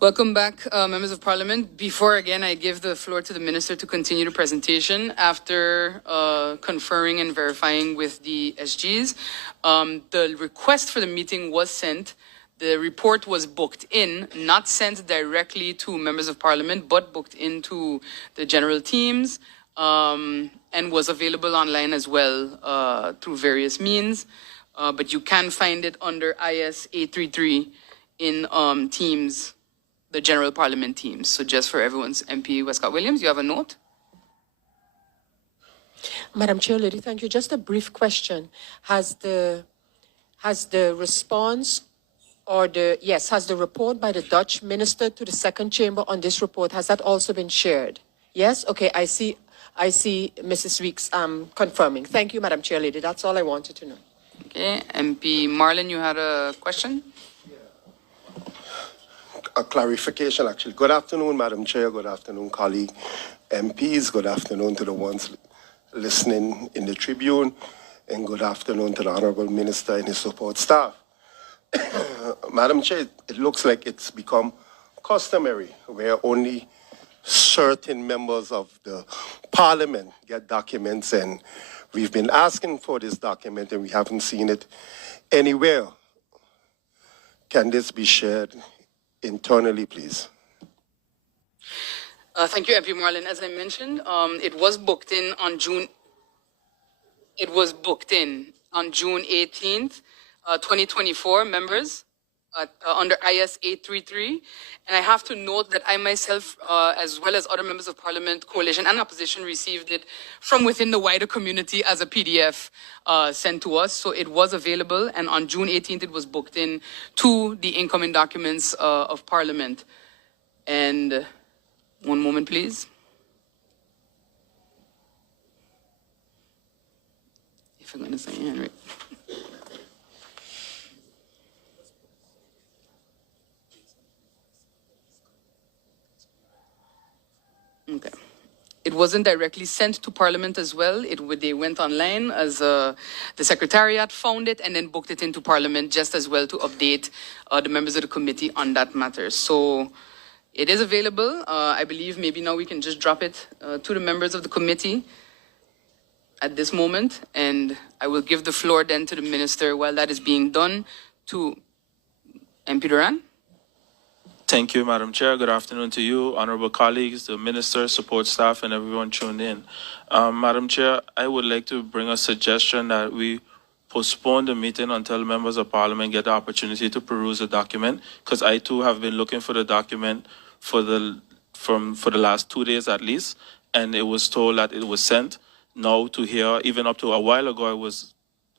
Welcome back, members of parliament. Before, again, I give the floor to the minister to continue the presentation after conferring and verifying with the SGs. The request for the meeting was sent. The report was booked in, not sent directly to members of parliament, but booked into the general teams, and was available online as well through various means. But you can find it under IS 833 in Teams, the General Parliament Teams. So just for everyone's MP Westcott Williams, you have a note? Madam Chair, Lady, thank you. Just a brief question. Has the response or has the report by the Dutch minister to the second chamber on this report, has that also been shared? Yes? Okay, I see Mrs. Weeks confirming. Thank you, Madam Chair, Lady. That's all I wanted to know. Okay, MP Marlin, you had a question? A clarification, actually. Good afternoon, Madam Chair. Good afternoon, colleague MPs. Good afternoon to the ones listening in the Tribune. And good afternoon to the Honorable Minister and his support staff. Madam Chair, it looks like it's become customary where only certain members of the Parliament get documents, and we've been asking for this document and we haven't seen it anywhere. Can this be shared internally, please? Thank you, MP Marlin. As I mentioned, it was booked in on June 18th, 2024, members, under IS 833. And I have to note that I myself, as well as other members of Parliament, coalition and opposition, received it from within the wider community as a PDF sent to us. So it was available, and on June 18th, it was booked in to the incoming documents of Parliament. And one moment, please. If I'm going to say Henry. Okay. It wasn't directly sent to Parliament as well. They went online as the Secretariat found it and then booked it into Parliament just as well to update the members of the committee on that matter. So it is available. I believe maybe now we can just drop it to the members of the committee at this moment. And I will give the floor then to the minister while that is being done to MP Duran. Thank you, Madam Chair. Good afternoon to you, honorable colleagues, the minister, support staff, and everyone tuned in. Madam Chair, I would like to bring a suggestion that we postpone the meeting until members of Parliament get the opportunity to peruse the document, because I too have been looking for the document for the last 2 days at least, and it was told that it was sent. Now to hear, even up to a while ago,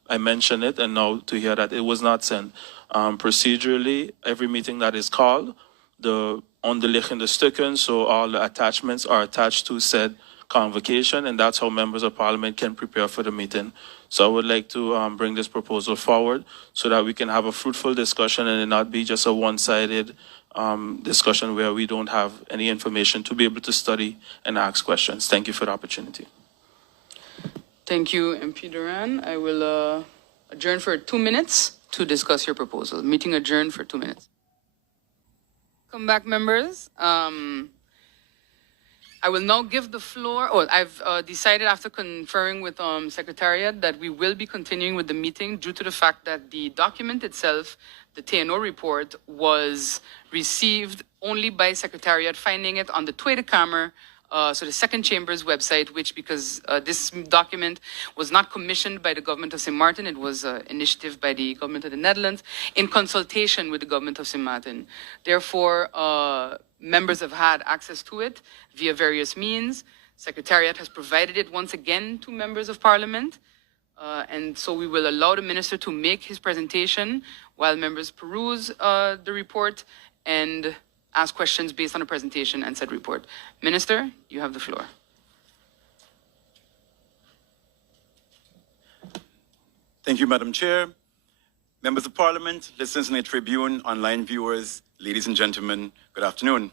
I mentioned it, and now to hear that it was not sent. Procedurally, every meeting that is called, the onderliggende stukken, so all the attachments are attached to said convocation, and that's how members of Parliament can prepare for the meeting. So I would like to bring this proposal forward so that we can have a fruitful discussion and it not be just a one-sided discussion where we don't have any information to be able to study and ask questions. Thank you for the opportunity. Thank you, MP Duran. I will adjourn for 2 minutes to discuss your proposal. Meeting adjourned for 2 minutes. Come back, members. I will now give the floor. I've decided after conferring with Secretariat that we will be continuing with the meeting due to the fact that the document itself, the TNO report, was received only by Secretariat, finding it on the Tweede Kamer, so the second chamber's website, which because this document was not commissioned by the government of St. Maarten, it was an initiative by the government of the Netherlands in consultation with the government of St. Maarten. Therefore, members have had access to it via various means. Secretariat has provided it once again to members of Parliament. And so we will allow the minister to make his presentation while members peruse the report and ask questions based on the presentation and said report. Minister, you have the floor. Thank you, Madam Chair. Members of Parliament, listeners in the Tribune, online viewers, ladies and gentlemen, good afternoon.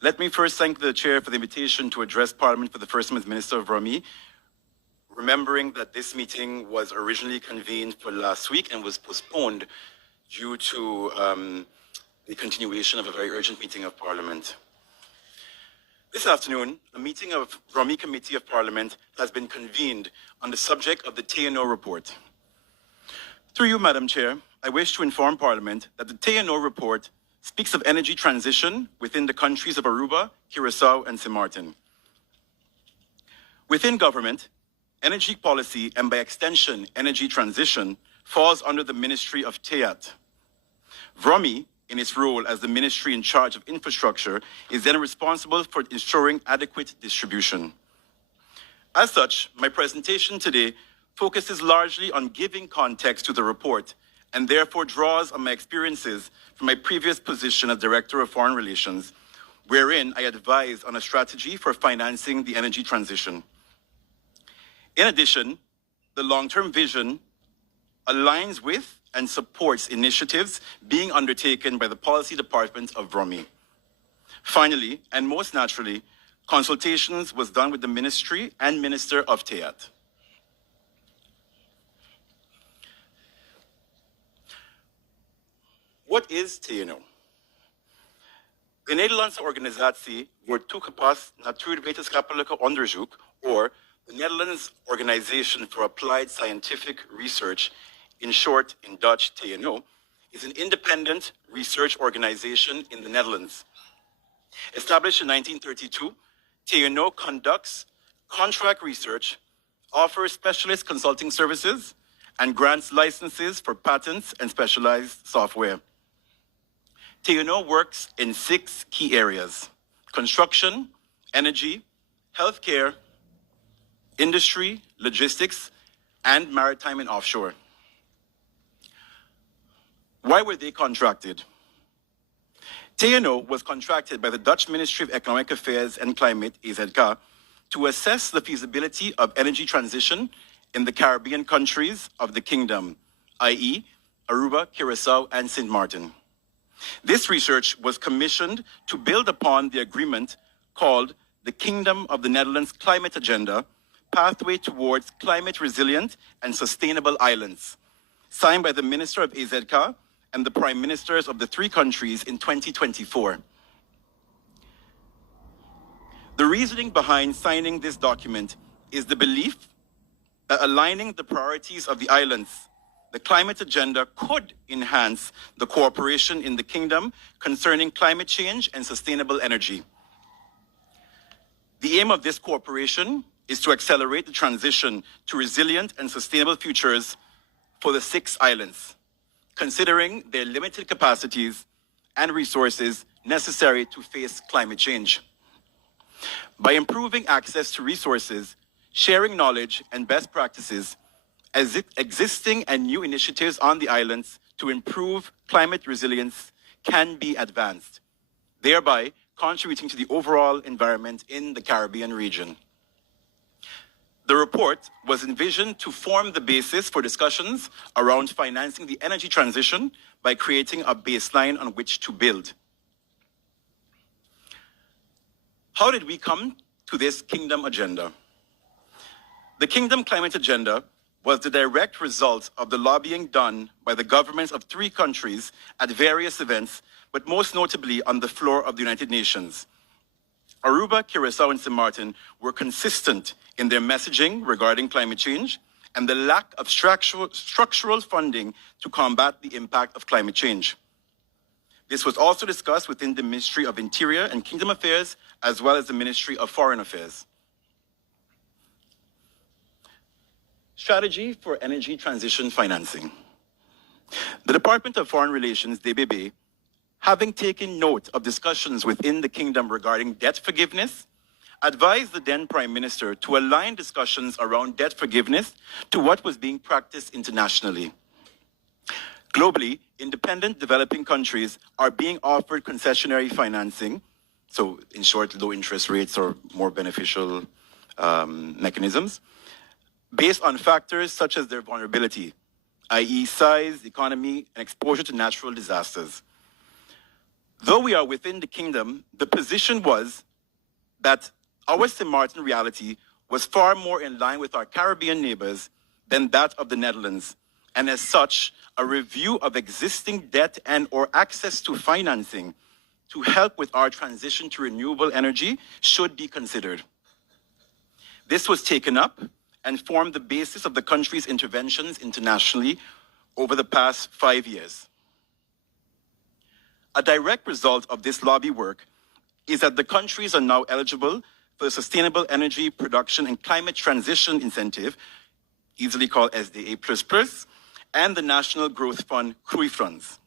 Let me first thank the Chair for the invitation to address Parliament for the first time as Minister of VROMI, remembering that this meeting was originally convened for last week and was postponed due to the continuation of a very urgent meeting of Parliament. This afternoon, a meeting of VROMI Committee of Parliament has been convened on the subject of the TNO report. Through you, Madam Chair, I wish to inform Parliament that the TNO report speaks of energy transition within the countries of Aruba, Curacao, and St. Martin. Within government, energy policy, and by extension, energy transition, falls under the Ministry of TEAT. VROMI, in its role as the ministry in charge of infrastructure, is then responsible for ensuring adequate distribution. As such, my presentation today focuses largely on giving context to the report and therefore draws on my experiences from my previous position as Director of Foreign Relations, wherein I advised on a strategy for financing the energy transition. In addition, the long-term vision aligns with and supports initiatives being undertaken by the Policy Department of VROMI. Finally, and most naturally, consultations was done with the Ministry and Minister of TEAT. Wat is TNO? De Nederlandse organisatie wordt toegepast natuurwetenschappelijke onderzoek, or the Netherlands Organization for Applied Scientific Research, in short, in Dutch, TNO, is an independent research organization in the Netherlands. Established in 1932, TNO conducts contract research, offers specialist consulting services, and grants licenses for patents and specialized software. TNO works in 6 key areas: construction, energy, healthcare, industry, logistics, and maritime and offshore. Why were they contracted? TNO was contracted by the Dutch Ministry of Economic Affairs and Climate, EZK, to assess the feasibility of energy transition in the Caribbean countries of the Kingdom, i.e., Aruba, Curacao, and St. Martin. This research was commissioned to build upon the agreement called the Kingdom of the Netherlands Climate Agenda, Pathway Towards Climate Resilient and Sustainable Islands, signed by the Minister of EZK and the Prime Ministers of the 3 countries in 2024. The reasoning behind signing this document is the belief that aligning the priorities of the islands, the climate agenda could enhance the cooperation in the Kingdom concerning climate change and sustainable energy. The aim of this cooperation is to accelerate the transition to resilient and sustainable futures for the 6 islands, considering their limited capacities and resources necessary to face climate change. By improving access to resources, sharing knowledge and best practices, existing and new initiatives on the islands to improve climate resilience can be advanced, thereby contributing to the overall environment in the Caribbean region. The report was envisioned to form the basis for discussions around financing the energy transition by creating a baseline on which to build. How did we come to this Kingdom agenda? The Kingdom Climate Agenda was the direct result of the lobbying done by the governments of 3 countries at various events, but most notably on the floor of the United Nations. Aruba, Curacao, and St. Martin were consistent in their messaging regarding climate change and the lack of structural funding to combat the impact of climate change. This was also discussed within the Ministry of Interior and Kingdom Affairs, as well as the Ministry of Foreign Affairs. Strategy for energy transition financing. The Department of Foreign Relations, DBB, having taken note of discussions within the Kingdom regarding debt forgiveness, advised the then Prime Minister to align discussions around debt forgiveness to what was being practiced internationally. Globally, independent developing countries are being offered concessionary financing, so in short, low interest rates or more beneficial mechanisms, based on factors such as their vulnerability, i.e. size, economy, and exposure to natural disasters. Though we are within the Kingdom, the position was that our St. Martin reality was far more in line with our Caribbean neighbors than that of the Netherlands, and as such, a review of existing debt and or access to financing to help with our transition to renewable energy should be considered. This was taken up and formed the basis of the country's interventions internationally over the past 5 years. A direct result of this lobby work is that the countries are now eligible for the Sustainable Energy Production and Climate Transition Incentive, easily called SDA++, and the National Growth Fund CRUI funds.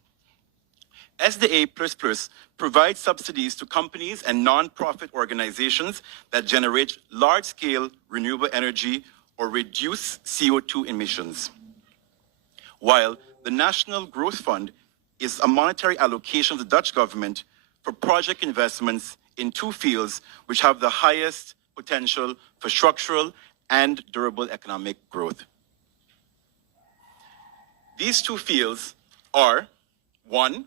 SDA++ provides subsidies to companies and non-profit organizations that generate large-scale renewable energy or reduce CO2 emissions. While the National Growth Fund is a monetary allocation of the Dutch government for project investments in two fields which have the highest potential for structural and durable economic growth. These two fields are, one,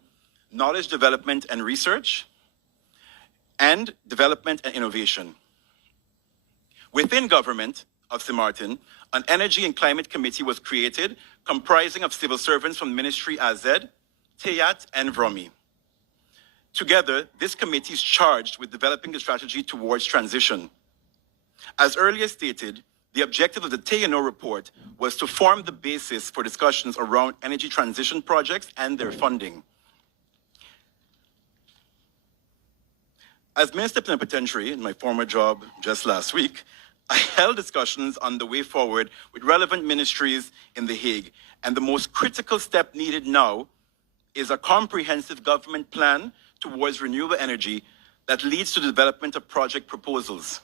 knowledge development and research, and development and innovation. Within government of Maarten, an Energy and Climate Committee was created comprising of civil servants from Ministry AZ, TEAT, and VROMI. Together, this committee is charged with developing a strategy towards transition. As earlier stated, the objective of the TNO report was to form the basis for discussions around energy transition projects and their funding. As Minister Plenipotentiary in my former job just last week, I held discussions on the way forward with relevant ministries in The Hague, and the most critical step needed now is a comprehensive government plan towards renewable energy that leads to the development of project proposals.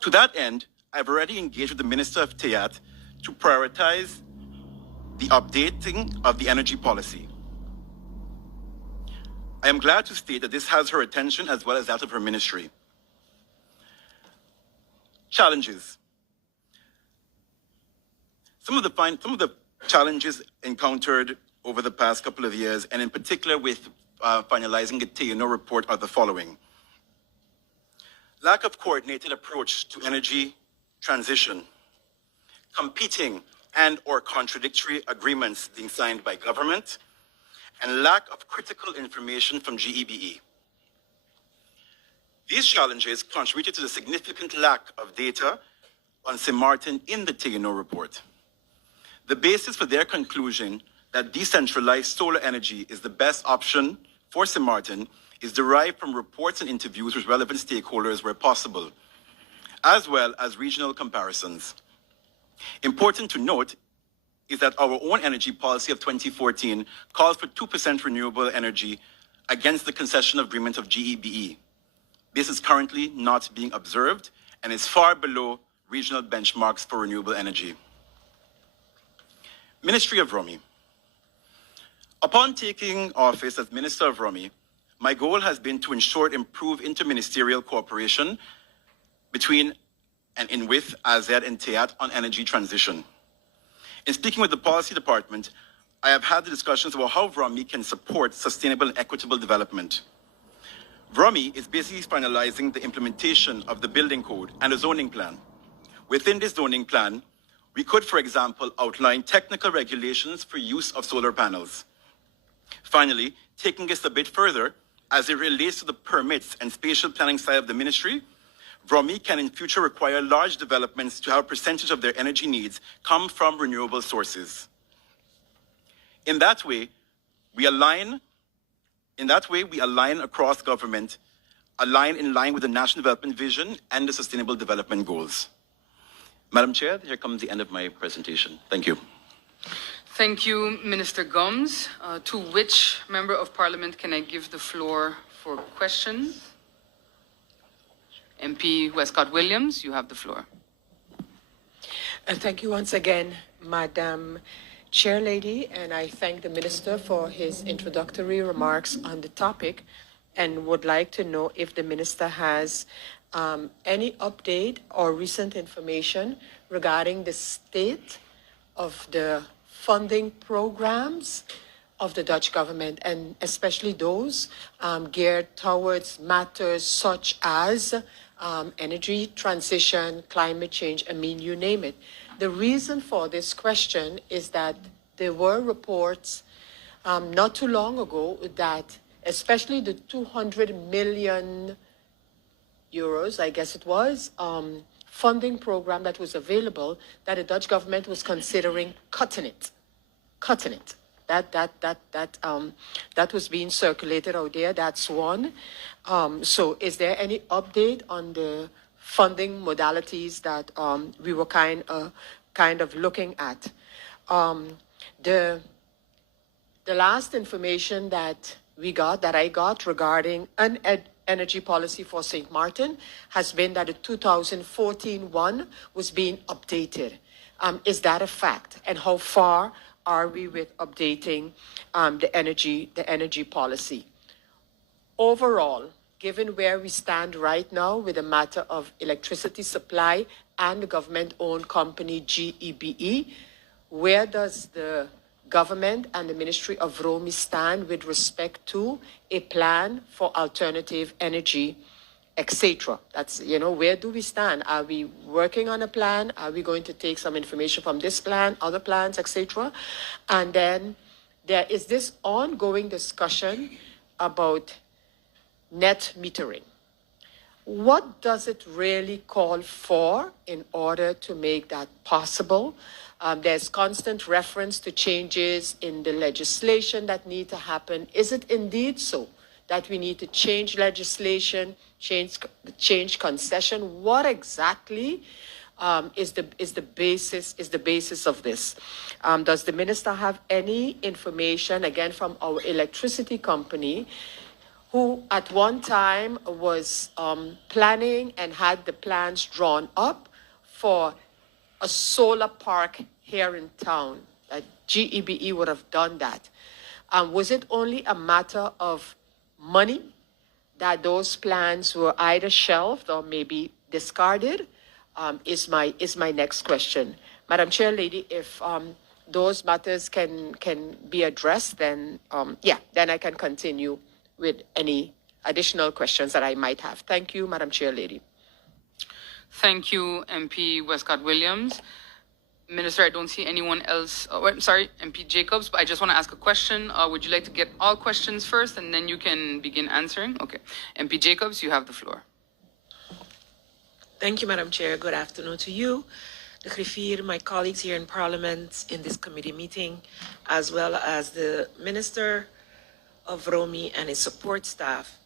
To that end, I've already engaged with the Minister of TEAT to prioritize the updating of the energy policy. I am glad to state that this has her attention as well as that of her ministry. Challenges. Some of the challenges encountered over the past couple of years, and in particular with finalizing the TNO report, are the following. Lack of coordinated approach to energy transition, competing and or contradictory agreements being signed by government, and lack of critical information from GEBE. These challenges contributed to the significant lack of data on Maarten in the TNO report. The basis for their conclusion that decentralized solar energy is the best option for Maarten is derived from reports and interviews with relevant stakeholders where possible, as well as regional comparisons. Important to note is that our own energy policy of 2014 calls for 2% renewable energy against the concession agreement of GEBE. This is currently not being observed and is far below regional benchmarks for renewable energy. Ministry of VROMI. Upon taking office as Minister of VROMI, my goal has been to ensure improved interministerial cooperation between and in with AZ and TEAT on energy transition. In speaking with the policy department, I have had the discussions about how VROMI can support sustainable and equitable development. VROMI is busy finalizing the implementation of the building code and a zoning plan. Within this zoning plan, we could, for example, outline technical regulations for use of solar panels. Finally, taking this a bit further, as it relates to the permits and spatial planning side of the ministry, VROMI can in future require large developments to have a percentage of their energy needs come from renewable sources. In that way, we align across government, align in line with the National Development Vision and the Sustainable Development Goals. Madam Chair, here comes the end of my presentation. Thank you. Thank you, Minister Gomes. To which member of parliament can I give the floor for questions? MP Westcott Williams, you have the floor. Thank you once again, Madam Chair Lady, and I thank the Minister for his introductory remarks on the topic, and would like to know if the Minister has any update or recent information regarding the state of the funding programs of the Dutch government, and especially those geared towards matters such as energy transition, climate change, I mean, you name it. The reason for this question is that there were reports not too long ago that especially the 200 million euros, I guess it was, funding program that was available, that the Dutch government was considering cutting it. That was being circulated out there. That's one. So is there any update on the funding modalities that we were kind of looking at? The last information that I got regarding an energy policy for St. Martin has been that the 2014 one was being updated. Is that a fact? And how far are we with updating the energy policy? Overall, given where we stand right now with the matter of electricity supply and the government-owned company GEBE, where does the government and the Ministry of VROMI stand with respect to a plan for alternative energy, etc.? That's, where do we stand? Are we working on a plan? Are we going to take some information from this plan, other plans, etc.? And then there is this ongoing discussion about net metering. What does it really call for in order to make that possible? There's constant reference to changes in the legislation that need to happen. Is it indeed so that we need to change legislation, change concession? What exactly is the basis of this? Does the minister have any information, again, from our electricity company, who at one time was planning and had the plans drawn up for a solar park here in town? GEBE would have done that. Was it only a matter of money that those plans were either shelved or maybe discarded? Is my next question. Madam Chair, Lady, if those matters can be addressed, then then I can continue with any additional questions that I might have. Thank you, Madam Chair, Lady. Thank you, MP Westcott Williams. Minister, I don't see anyone else. Oh, I'm sorry, MP Jacobs, but I just want to ask a question. Would you like to get all questions first and then you can begin answering? Okay. MP Jacobs, you have the floor. Thank you, Madam Chair. Good afternoon to you, the Griffier, my colleagues here in Parliament in this committee meeting, as well as the Minister of VROMI and his support staff.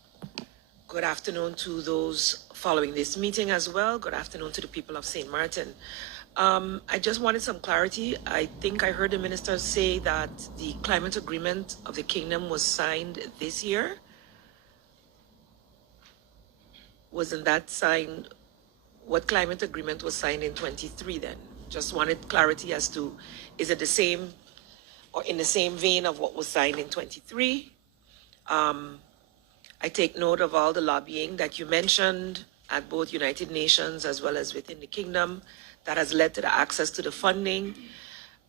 Good afternoon to those following this meeting as well. Good afternoon to the people of St. Martin. I just wanted some clarity. I think I heard the minister say that the climate agreement of the kingdom was signed this year. Wasn't that signed? What climate agreement was signed in 23 then? Just wanted clarity as to, is it the same or in the same vein of what was signed in 23? I take note of all the lobbying that you mentioned at both United Nations as well as within the kingdom that has led to the access to the funding.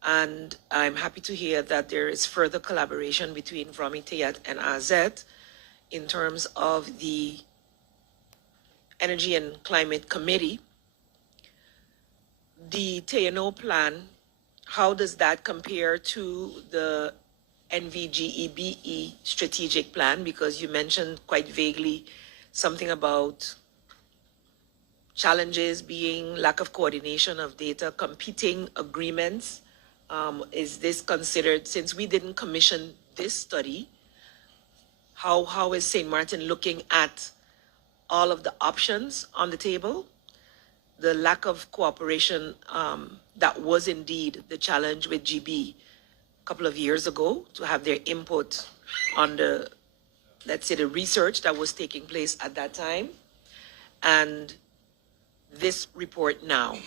And I'm happy to hear that there is further collaboration between VROMI, TEAT, and AZ in terms of the Energy and Climate Committee. The TNO plan, how does that compare to the NVGEBE strategic plan? Because you mentioned quite vaguely something about challenges being lack of coordination of data, competing agreements. Is this considered, since we didn't commission this study, how is St. Martin looking at all of the options on the table? The lack of cooperation, that was indeed the challenge with GB a couple of years ago, to have their input on the, let's say, the research that was taking place at that time, and this report now.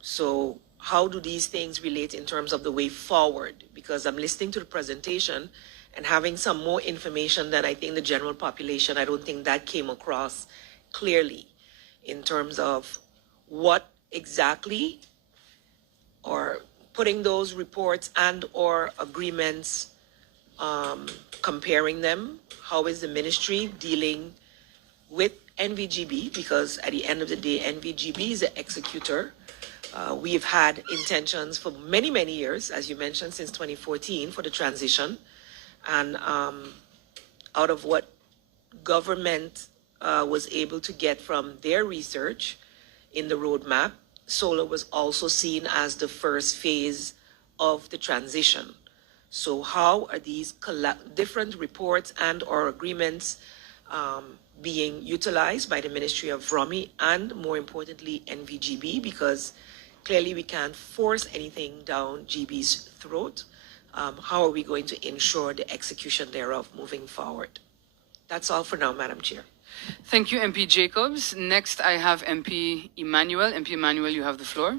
So how do these things relate in terms of the way forward? Because I'm listening to the presentation and having some more information than I think the general population, I don't think that came across clearly in terms of what exactly, or putting those reports and or agreements, comparing them. How is the ministry dealing with NVGB? Because at the end of the day, NVGB is the executor We've had intentions for many, many years, as you mentioned, since 2014 for the transition. And out of what government was able to get from their research in the roadmap, solar was also seen as the first phase of the transition. So how are these different reports and or agreements being utilized by the Ministry of VROMI and, more importantly, NVGB? Because clearly we can't force anything down GB's throat. How are we going to ensure the execution thereof moving forward? That's all for now, Madam Chair. Thank you, MP Jacobs. Next, I have MP Emmanuel. MP Emmanuel, you have the floor.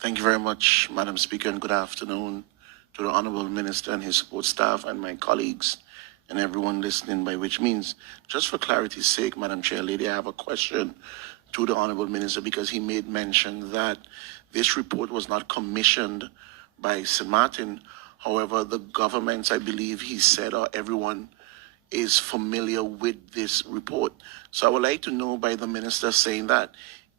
Thank you very much, Madam Speaker, and good afternoon to the Honorable Minister and his support staff and my colleagues and everyone listening, by which means, just for clarity's sake, Madam Chair Lady, I have a question to the Honorable Minister because he made mention that this report was not commissioned by St. Maarten. However, the governments, I believe he said, or everyone is familiar with this report. So I would like to know by the Minister saying that,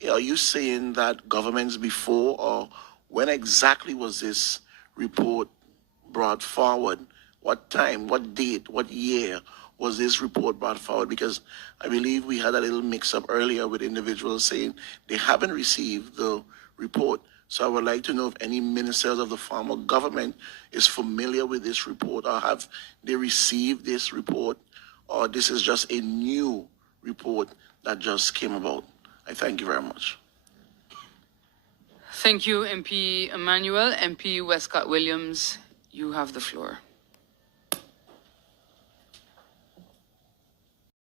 are you saying that governments before, or when exactly was this report brought forward? What time, what date, what year was this report brought forward? Because I believe we had a little mix-up earlier with individuals saying they haven't received the report. So I would like to know if any ministers of the former government is familiar with this report, or have they received this report, or this is just a new report that just came about. I thank you very much. Thank you, MP Emmanuel. MP Westcott Williams, you have the floor.